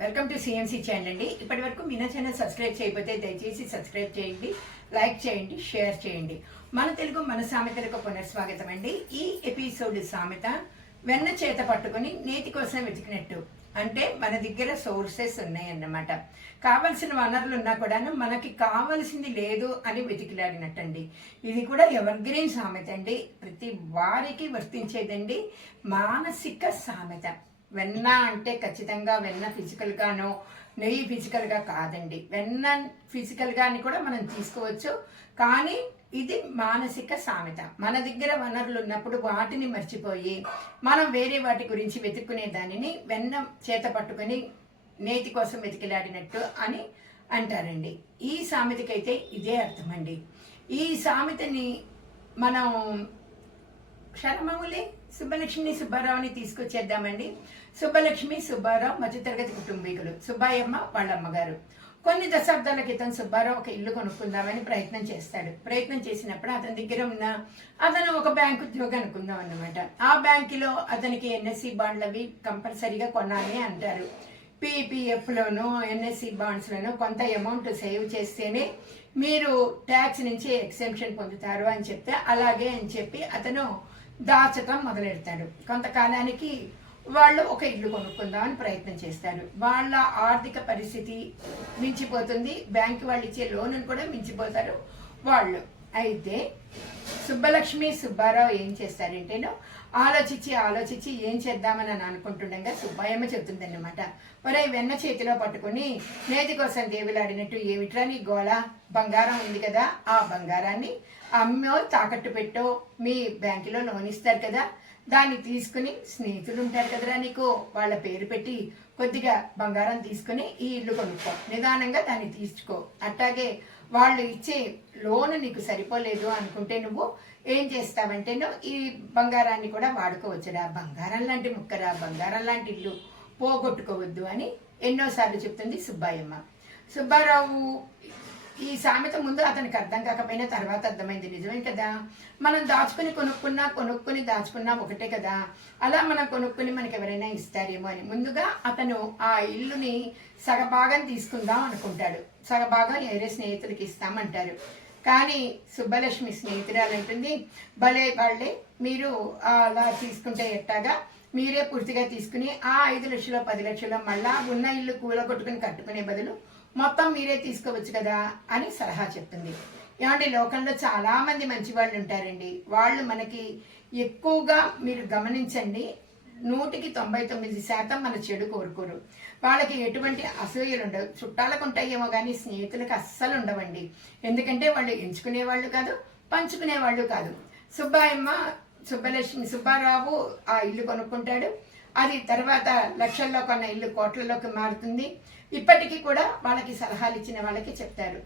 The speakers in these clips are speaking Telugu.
వెల్కమ్ టు సిఎంసి ఛానల్ అండి. ఇప్పటి వరకు మీనా ఛానల్ సబ్స్క్రైబ్ చేయకపోతే దయచేసి సబ్స్క్రైబ్ చేయండి, లైక్ చేయండి, షేర్ చేయండి. మన తెలుగు మన సామెతలకు పునఃస్వాగతం అండి. ఈ ఎపిసోడ్ సామెత వెన్న చేత పట్టుకుని నేతి కోసం వెతికినట్టు. అంటే మన దగ్గర సోర్సెస్ ఉన్నాయన్నమాట. కావలసిన వనరులు ఉన్నా కూడా మనకి కావలసింది లేదు అని వెతికిలాడినట్టండి. ఇది కూడా ఎవర్గ్రీన్ సామెత అండి, ప్రతి వారికి వర్తించేదండి. మానసిక సామెత. వెన్న అంటే ఖచ్చితంగా వెన్న ఫిజికల్గానో నెయ్యి ఫిజికల్గా కాదండి. వెన్న ఫిజికల్గాని కూడా మనం తీసుకోవచ్చు, కానీ ఇది మానసిక సామెత. మన దగ్గర వనరులు ఉన్నప్పుడు వాటిని మర్చిపోయి మనం వేరే వాటి గురించి వెతుక్కునే దానిని వెన్న చేత పట్టుకొని నేతి కోసం వెతికిలాడినట్టు అని అంటారండి. ఈ సామెతకైతే ఇదే అర్థమండి. ఈ సామెతని మనం శరమౌళి సుబ్బలక్ష్మి సుబ్బారావుని తీసుకొచ్చేద్దామండి. సుబ్బలక్ష్మి సుబ్బారావు మధ్యతరగతి కుటుంబీకులు. సుబ్బాయమ్మ వాళ్ళ అమ్మగారు. కొన్ని దశాబ్దాల క్రితం సుబ్బారావు ఒక ఇల్లు కొనుక్కుందామని ప్రయత్నం చేస్తాడు. ప్రయత్నం చేసినప్పుడు అతని దగ్గర ఉన్న అతను ఒక బ్యాంకు ఉద్యోగం అనుకుందాం అన్నమాట. ఆ బ్యాంకులో అతనికి ఎన్ఎస్సి బాండ్లు అవి కంపల్సరీగా కొనాలి అంటారు. పీపీఎఫ్లోనూ ఎన్ఎస్సి బాండ్స్లోనూ కొంత అమౌంట్ సేవ్ చేస్తేనే మీరు ట్యాక్స్ నుంచి ఎక్సెంప్షన్ పొందుతారు అని చెప్తే అలాగే అని చెప్పి అతను దాచటం మొదలెడతాడు. కొంతకాలానికి వాళ్ళు ఒక ఇల్లు కొనుక్కుందామని ప్రయత్నం చేస్తారు. వాళ్ళ ఆర్థిక పరిస్థితి మించిపోతుంది, బ్యాంకు వాళ్ళు ఇచ్చే లోన్ కూడా మించిపోతారు వాళ్ళు. అయితే సుబ్బలక్ష్మి సుబ్బారావు ఏం చేస్తారంటేనో ఆలోచించి ఏం చేద్దామని అని అనుకుంటుండగా సుబ్బాయమ్మ చెబుతుందన్నమాట. ఒరే, వెన్న చేతిలో పట్టుకుని నేతి కోసం దేవులాడినట్టు ఏమిట్రా నీ గోళ? బంగారం ఉంది కదా, ఆ బంగారాన్ని అమ్మో తాకట్టు పెట్టో మీ బ్యాంకులో లోన్ ఇస్తారు కదా, దాన్ని తీసుకుని స్నేహితులు ఉంటారు కదరా నీకు, వాళ్ళ పేరు పెట్టి కొద్దిగా బంగారం తీసుకుని ఈ ఇల్లు కొనుక్కో, నిదానంగా దాన్ని తీర్చుకో. అట్లాగే వాళ్ళు ఇచ్చే లోన్ నీకు సరిపోలేదు అనుకుంటే నువ్వు ఏం చేస్తావంటే ఈ బంగారాన్ని కూడా వాడుకోవచ్చురా, బంగారం లాంటి ముక్కరా, బంగారం లాంటి ఇల్లు పోగొట్టుకోవద్దు అని ఎన్నోసార్లు చెప్తుంది సుబ్బాయమ్మ. సుబ్బారావు ఈ సామెత ముందు అతనికి అర్థం కాకపోయినా తర్వాత అర్థమైంది. నిజమే కదా, మనం కొనుక్కుని దాచుకున్నా ఒకటే కదా, అలా మనం కొనుక్కుని మనకి ఎవరైనా ఇస్తారేమో అని ముందుగా అతను ఆ ఇల్లుని సగభాగం తీసుకుందాం అనుకుంటాడు. సగభాగం వేరే స్నేహితులకి ఇస్తామంటారు. కానీ సుబ్బలక్ష్మి స్నేహితురాలంటుంది, భలే వాళ్ళే మీరు అలా తీసుకుంటే ఎట్టాగా, మీరే పూర్తిగా తీసుకుని ఆ 5 లక్షలు 10 లక్షలు మళ్ళా ఉన్న ఇల్లు కూలగొట్టుకుని కట్టుకునే బదులు మొత్తం మీరే తీసుకోవచ్చు కదా అని సలహా చెప్తుంది. ఏమంటే లోకంలో చాలా మంది మంచి వాళ్ళు ఉంటారండి. వాళ్ళు మనకి ఎక్కువగా మీరు గమనించండి, 100కి 99% మన చెడు కోరుకోరు. వాళ్ళకి ఎటువంటి అసూయలు ఉండవు. చుట్టాలకు ఉంటాయేమో కానీ స్నేహితులకు అస్సలు ఉండవండి. ఎందుకంటే వాళ్ళు ఎంచుకునే వాళ్ళు కాదు, పంచుకునే వాళ్ళు కాదు. సుబ్బారావు ఆ ఇల్లు కొనుక్కుంటాడు. అది తర్వాత లక్షల్లో కొన్న ఇల్లు కోట్లలోకి మారుతుంది. ఇప్పటికీ కూడా వాళ్ళకి సలహాలు ఇచ్చిన వాళ్ళకి చెప్తారు.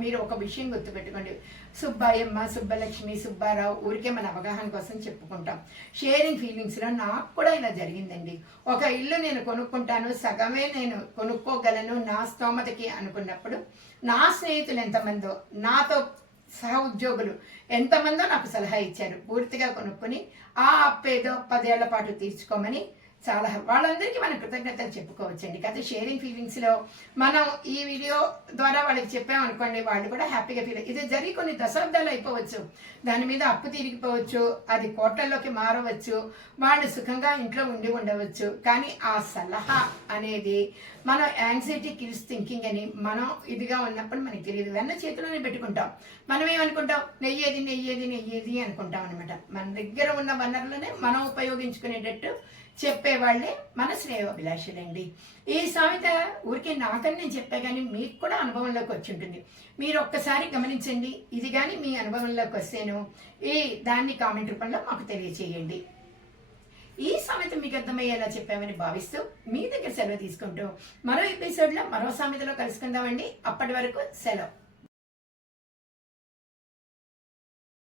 మీరు ఒక విషయం గుర్తుపెట్టుకోండి, సుబ్బాయమ్మ సుబ్బలక్ష్మి సుబ్బారావు ఊరికే మన అవగాహన కోసం చెప్పుకుంటాం. షేరింగ్ ఫీలింగ్స్లో నాకు కూడా ఇలా జరిగిందండి. ఒక ఇల్లు నేను కొనుక్కుంటాను, సగమే నేను కొనుక్కోగలను నా స్తోమతకి అనుకున్నప్పుడు నా స్నేహితులు ఎంతమందో, నాతో సహ ఉద్యోగులు ఎంతమందో నాకు సలహా ఇచ్చారు. పూర్తిగా కొనుక్కొని ఆ అప్పేదో 10 ఏళ్ల పాటు తీర్చుకోమని చాలా వాళ్ళందరికీ మనం కృతజ్ఞతలు చెప్పుకోవచ్చండి. కాకపోతే షేరింగ్ ఫీలింగ్స్లో మనం ఈ వీడియో ద్వారా వాళ్ళకి చెప్పామనుకోండి, వాళ్ళు కూడా హ్యాపీగా ఫీల్. ఇది జరిగి కొన్ని దశాబ్దాలు అయిపోవచ్చు, దాని మీద అప్పు తీరిగిపోవచ్చు, అది కోట్లలోకి మారవచ్చు, వాళ్ళు సుఖంగా ఇంట్లో ఉండవచ్చు. కానీ ఆ సలహా అనేది మనం యాంగ్జైటీ కిల్స్ థింకింగ్ అని మనం ఇదిగా ఉన్నప్పుడు మనకి తెలియదు. వెన్న చేతిలోనే పెట్టుకుంటాం. మనం ఏమనుకుంటాం, నెయ్యేది అనుకుంటాం అనమాట. మన దగ్గర ఉన్న వనరులనే మనం ఉపయోగించుకునేటట్టు చెప్పేవాళ్లే మన శ్రేయోభిలాషులండి. ఈ సామెత ఊరికే నాకని నేను చెప్పే కానీ మీకు కూడా అనుభవంలోకి వచ్చి ఉంటుంది. మీరు ఒక్కసారి గమనించండి. ఇది కానీ మీ అనుభవంలోకి వస్తేను దాన్ని కామెంట్ రూపంలో మాకు తెలియచేయండి. ఈ సామెత మీకు అర్థమయ్యేలా చెప్పామని భావిస్తూ మీ దగ్గర సెలవు తీసుకుంటూ మరో ఎపిసోడ్లో మరో సామెతలో కలుసుకుందామండి. అప్పటి వరకు సెలవు.